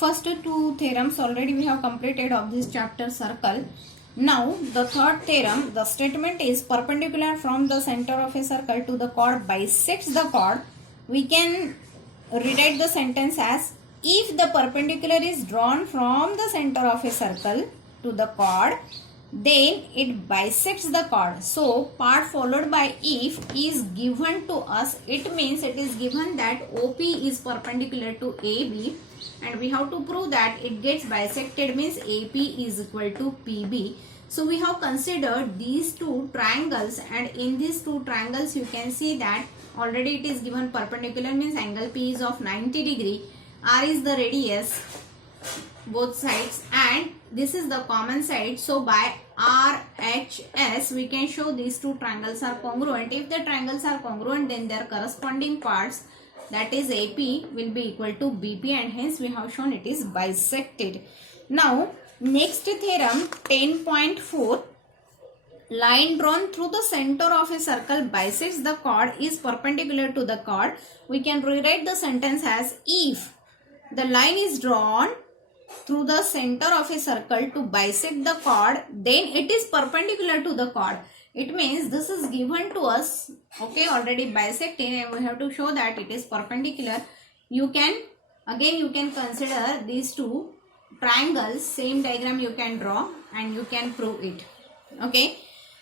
first two theorems already we have completed of this chapter circle. Now the third theorem, the statement is perpendicular from the center of a circle to the chord bisects the chord. We can rewrite the sentence as, if the perpendicular is drawn from the center of a circle to the chord, then it bisects the chord. So part followed by if is given to us. It means it is given that OP is perpendicular to AB, and we have to prove that it gets bisected, means AP is equal to PB. So we have considered these two triangles, and in these two triangles you can see that already it is given perpendicular, means angle P is of 90 degree, R is the radius both sides, and this is the common side. So by RHS we can show these two triangles are congruent. If the triangles are congruent, then their corresponding parts, that is AP, will be equal to BP, and hence we have shown it is bisected. Now next theorem 10.4, line drawn through the center of a circle bisects the chord is perpendicular to the chord. We can rewrite the sentence as, if the line is drawn through the center of a circle to bisect the chord, then it is perpendicular to the chord. It means this is given to us, okay, already bisected, and we have to show that it is perpendicular. You can consider these two triangles, same diagram you can draw and you can prove it. Okay,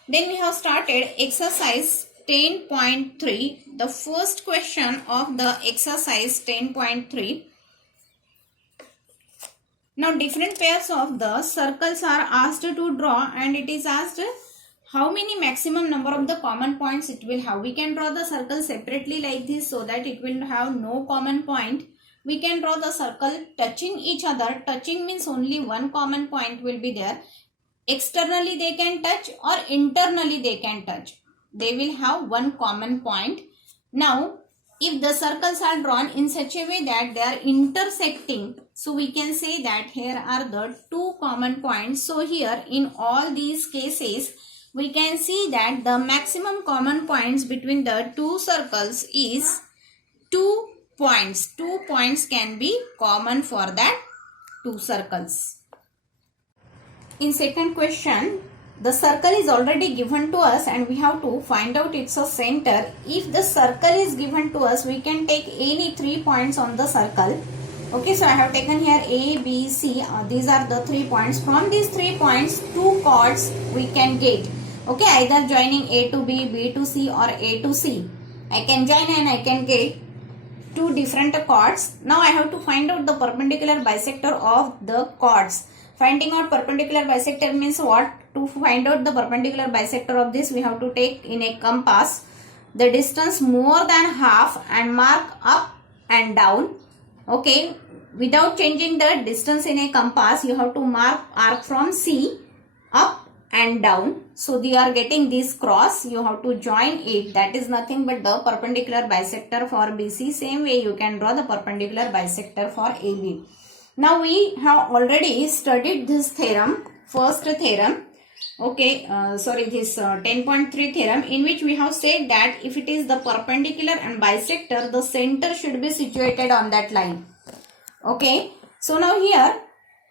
then we have started exercise 10.3. the first question of the exercise 10.3. Now different pairs of the circles are asked to draw, and it is asked how many maximum number of the common points it will have. We can draw the circle separately like this so that it will have no common point. We can draw the circle touching each other. Touching means only one common point will be there. Externally they can touch or internally they can touch. They will have one common point. Now if the circles are drawn in such a way that they are intersecting, so we can say that here are the two common points. So here in all these cases we can see that the maximum common points between the two circles is 2 points. 2 points can be common for that two circles. In second question, the circle is already given to us and we have to find out its center. If the circle is given to us, we can take any 3 points on the circle. Okay, so I have taken here A, B, C. These are the 3 points. From these 3 points, 2 chords we can get. Okay, either joining A to B, B to C, or A to C. I can join and I can get 2 different chords. Now I have to find out the perpendicular bisector of the chords. Finding out perpendicular bisector means what? To find out the perpendicular bisector of this, we have to take in a compass the distance more than half and mark up and down. Okay, without changing the distance in a compass, you have to mark arc from C up and down. So they are getting this cross, you have to join it. That is nothing but the perpendicular bisector for BC. Same way you can draw the perpendicular bisector for AB. Now we have already studied this theorem, first theorem. Okay, this 10.3 theorem, in which we have said that if it is the perpendicular and bisector, the center should be situated on that line. Okay, so now here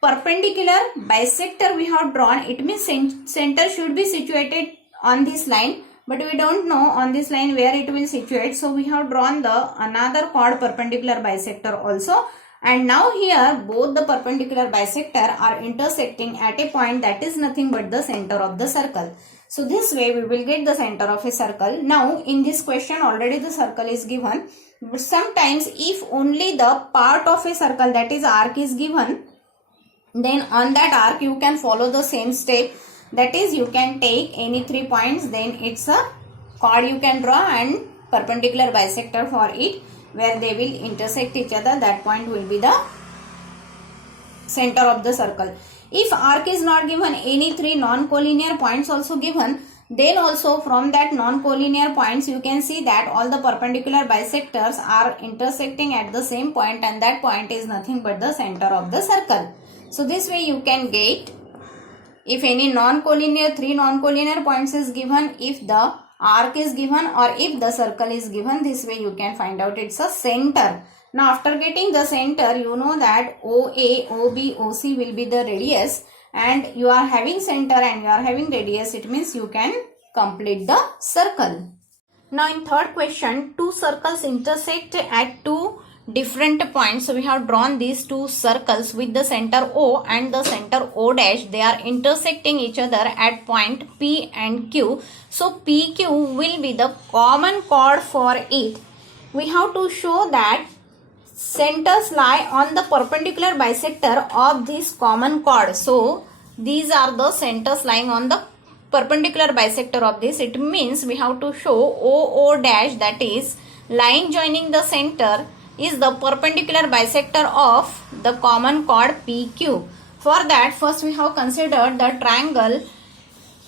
perpendicular bisector we have drawn, it means center should be situated on this line, but we don't know on this line where it will situate. So we have drawn the another chord perpendicular bisector also. And now here both the perpendicular bisector are intersecting at a point that is nothing but the center of the circle. So this way we will get the center of a circle. Now in this question already the circle is given. But sometimes if only the part of a circle, that is arc, is given, then on that arc you can follow the same step. That is, you can take any 3 points, then it's a chord you can draw and perpendicular bisector for it, where they will intersect each other. That point will be the center of the circle. If arc is not given, any 3 non-collinear points also given, then also from that non-collinear points you can see that all the perpendicular bisectors are intersecting at the same point, and that point is nothing but the center of the circle. So this way you can get, if any 3 non-collinear points is given, if the arc is given or if the circle is given, this way you can find out its a center. Now after getting the center, you know that OA, OB, OC will be the radius, and you are having center and you are having radius, it means you can complete the circle. Now in third question, two circles intersect at two different points. So we have drawn these two circles with the center O and the center O dash. They are intersecting each other at point P and Q. So PQ will be the common chord for it. We have to show that centers lie on the perpendicular bisector of this common chord. So these are the centers lying on the perpendicular bisector of this. It means we have to show OO dash, that is line joining the center, is the perpendicular bisector of the common chord PQ. For that, first we have considered the triangle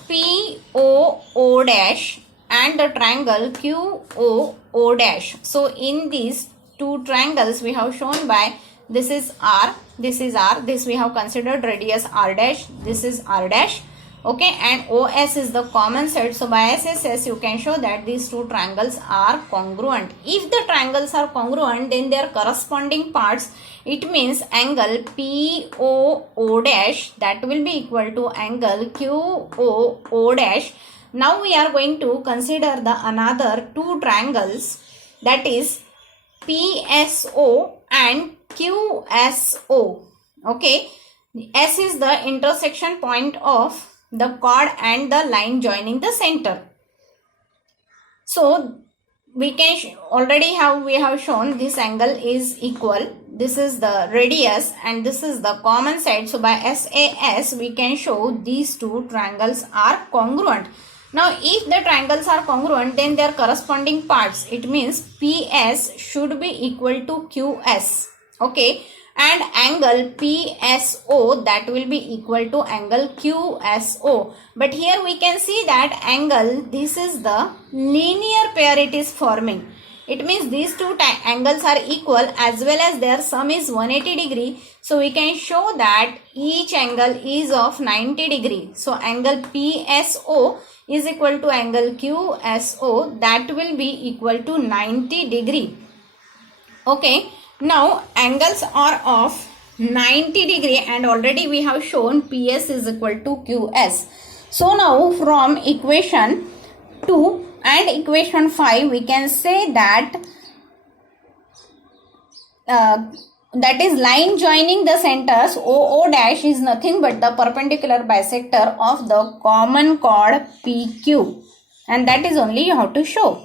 POO dash and the triangle QOO dash. So in these two triangles we have shown by this is R, this is R, this we have considered radius R dash, this is R dash, okay, and OS is the common set. So by SSS you can show that these two triangles are congruent. If the triangles are congruent, then their corresponding parts, it means angle POO dash, that will be equal to angle QOO dash. Now we are going to consider the another two triangles, that is PSO and QSO. Okay, S is the intersection point of the chord and the line joining the center. So we can we have shown this angle is equal. This is the radius and this is the common side. So by SAS we can show these two triangles are congruent. Now if the triangles are congruent, then their corresponding parts, it means PS should be equal to QS, okay, and angle PSO, that will be equal to angle QSO. But here we can see that angle, this is the linear pair it is forming. It means these two angles are equal as well as their sum is 180 degree. So we can show that each angle is of 90 degree. So angle PSO is equal to angle QSO, that will be equal to 90 degree. Okay, now angles are of 90 degree and already we have shown PS is equal to QS. So now from equation 2 and equation 5 we can say that that is line joining the centers OO dash is nothing but the perpendicular bisector of the common chord PQ, and that is only you have to show.